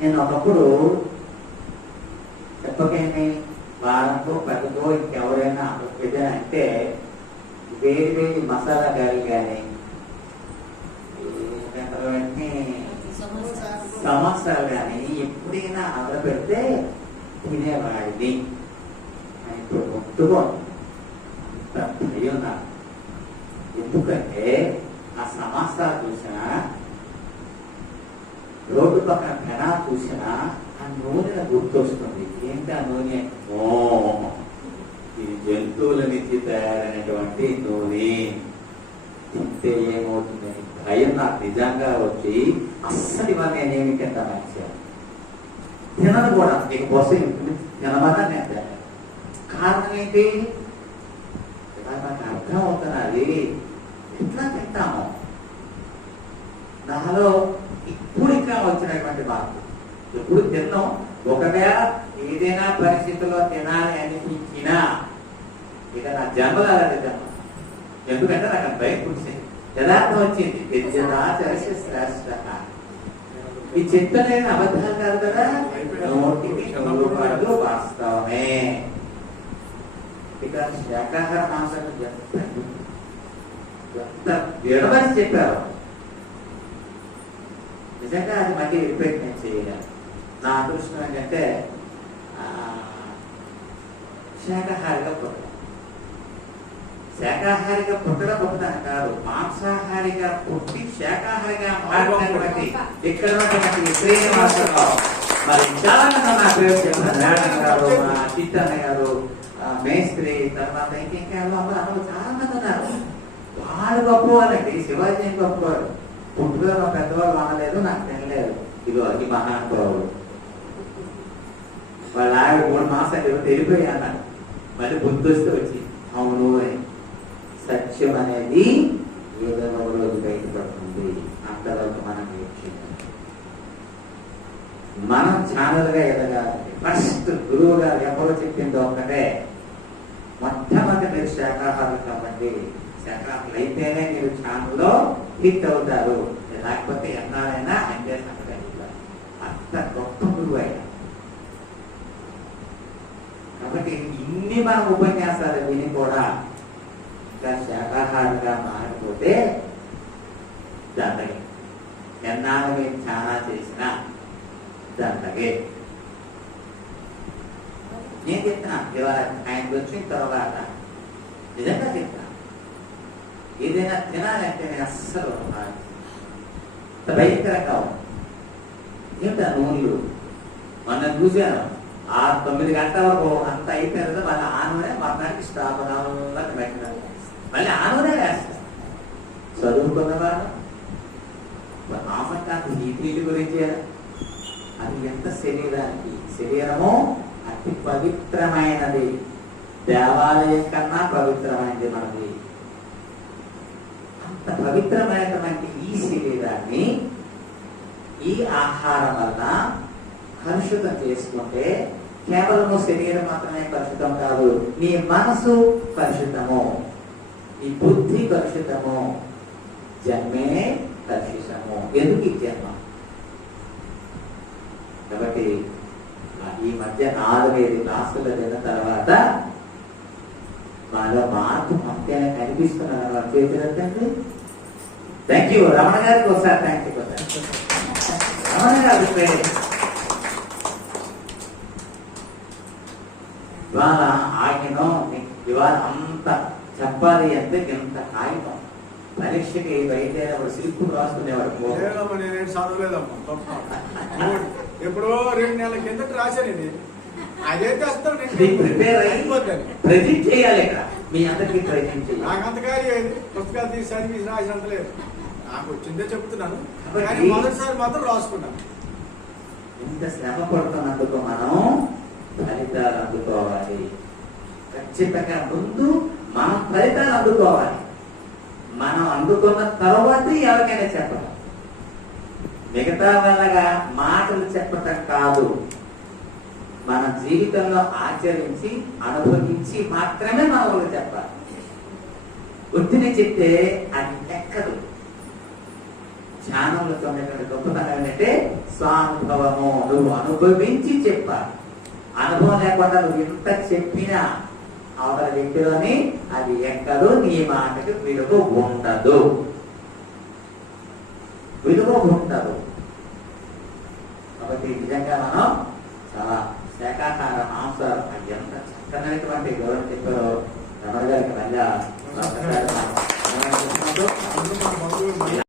నేను ఒకప్పుడు చెప్పకేమి వారంతో పదితో ఇంకెవరైనా ఏదైనా అంటే వేడి వేడి మసాలా కర్రీ కానీ సమోసాలు కానీ ఎప్పుడైనా ఆర్డర్ పెడితే తినేవాడిని. ఇప్పుడు గుర్తుగా అంత భయం నాకు. ఎందుకంటే ఆ సమోసా చూసినా, రోడ్డు పక్కన పెనా చూసినా ఆ నూనె గుర్తొస్తుంది. ఏంటి ఆ నూనె? ఓ, ఇది జంతువుల నుంచి తయారైనటువంటి నూనె. తింటే ఏమవుతుందని భయం నాకు నిజంగా వచ్చి అస్సలు ఇవాళ నేనేమి తింటా మంచిగా తినను కూడా. నీకు కోసం తినమన్నా నేను తిన్నాను. కారణం ఏంటి? నాకు అర్థం అవుతున్నది. ఎట్లా తింటాము? నాలో ఇప్పుడు ఇంకా వచ్చినటువంటి మార్పు. ఎప్పుడు తిన్నాం. ఒకవేళ ఏదైనా పరిస్థితుల్లో తినాలి అనిపించినా ఇక నా జన్మలో అలాంటి తిన్నాం. ఎందుకంటే నాకు భయం కూర్చింది. యథార్థం వచ్చింది. శ్రేష్ఠ. ఈ చెప్పలేని అబద్ధాలు కాదు కదా, నోటికి నూరుపాటు వాస్తవమే. ఇక శాకాహార మాంసం ఎంత విడమని చెప్పారు. నిజంగా అది మళ్ళీ రిపీట్ నేను చేయలేను. నా అదృష్టం ఏంటంటే శాకాహారిగా పుట్టడం. శాకాహారిగా పుట్టడం కాదు, మాంసాహారిగా పుట్టి శాకాహారిగా మారినటువంటి ఇక్కడ మరి చాలా మంది నా పేరు చెప్పారు. మేడం గారు, మా చిట్టన్న గారు, మేస్త్రి, తర్వాత ఇంకెంకా అందరూ చాలా మంది ఉన్నారు. వాళ్ళు గొప్పవాళ్ళండి. శివాజీ గొప్పవాడు. పుట్టుగా మా పెద్దవాళ్ళు అనలేదు, నాకు తినలేదు. ఇదిగో ఈ మహానుభావుడు. వాళ్ళ ఆవిడ 3 మాసాలు తెలిపోయి అన్నాడు. మళ్ళీ బుద్ధి వస్తే వచ్చి అవును అని. సత్యం అనేది ఏదో ఒక రోజు బయటపడుతుంది. అంతవరకు మనం మనం ఛానల్గా ఎదగాలి. ఫస్ట్ గురువు గారు ఎవరో చెప్పింది ఒక్కటే, మొట్టమొదటి మీరు శాకాహారులు కావండి. శాకాహారులు అయితేనే మీరు ఛానల్లో హిట్ అవుతారు. లేకపోతే ఎన్నారైనా అంటే అంత గొప్ప గురువు అయినా. కాబట్టి ఇన్ని మనం ఉపన్యాసాలు విని కూడా ఇంకా శాకాహారంగా మారిపోతే దండగే. ఎన్నాళ్ళు మీరు చాలా చేసినా దండగే. నేను చెప్తున్నా ఇవాళ ఆయనకు వచ్చిన తర్వాత నిజంగా చెప్తున్నా, ఏదైనా తినాలంటే నేను అస్సలు భయంకరంగా ఉంది. ఏమిటా నూనెలు మొన్న చూశాను. 9 గంటల వరకు అంత అయిపోయిన కదా మళ్ళీ ఆ నూనె మరణానికి స్టాప్ పెట్టినారు. మళ్ళీ ఆ నూనె వేస్తారు. చదువుకున్నవాడు ఆసక్తి ఈ వీటి గురించి అది ఎంత శరీరానికి. శరీరము అతి పవిత్రమైనది. దేవాలయం కన్నా పవిత్రమైనది మనది. అంత పవిత్రమైనటువంటి ఈ శరీరాన్ని ఈ ఆహారం వల్ల కలుషితం చేసుకుంటే కేవలము శరీరం మాత్రమే కలుషితం కాదు, నీ మనసు కలుషితము, నీ బుద్ధి కలుషితము, జన్మే కలుషితము. ఎందుకు ఈ జన్మ? కాబట్టి ఈ మధ్య 4-5 క్లాసులు జరిగిన తర్వాత మాలో మార్పు అంతేనా కనిపిస్తున్నారు. చేతులంటే థ్యాంక్ యూ. రమణ గారికి ఒకసారి థ్యాంక్ యూ. రమణ గారు ఇవాళ ఆగినం. ఇవాళ అంత చెప్పాలి అంటే ఇంత కాగితం. పరీక్షకి బయటైనప్పుడు శిల్పులు రాసుకునేవాడు. నేను చదవలేదమ్మా. ఎప్పుడో 2 నెలల కిందట రాశాను. ఇది అదైతే ప్రిపేర్ అయిపోతాను. ప్రెజెంట్ చేయాలి ఇక్కడ మీ అందరికీ. ప్రెజెంట్ చేయాలి. నాకు అంతకాదు పుస్తకాలు తీసి చదివి రాసినంత లేదు. నాకు వచ్చిందే చెప్తున్నాను. కానీ మొదటిసారి మాత్రం రాసుకున్నాను. ఇంత శ్రమ పడుతున్నందుకు మనం ఫలితాలు అందుకోవాలి. ఖచ్చితంగా ముందు మనం ఫలితాలు అందుకోవాలి. మనం అందుకున్న తర్వాత ఎవరికైనా చెప్పాలి. మిగతా వాళ్ళగా మాటలు చెప్పటం కాదు, మన జీవితంలో ఆచరించి అనుభవించి మాత్రమే మన వాళ్ళు చెప్పాలి. వృత్తిని చెప్తే అది ఎక్కదు. ధ్యానంలో ఉన్నటువంటి గొప్పతనం ఏంటంటే స్వానుభవము. నువ్వు అనుభవించి చెప్పాలి. అనుభవం లేకుండా నువ్వు ఎంత చెప్పినా అవతల వ్యక్తిలోని అది ఎక్కదు, నీ మాటకి విలువ ఉండదు, విలువ ఉండదు. కాబట్టి నిజంగా మనం చాలా శాకాహార మాంసాలు ఎంత చక్కనైనటువంటి గౌరవం చెప్పారో రమణ గారికి మళ్ళీ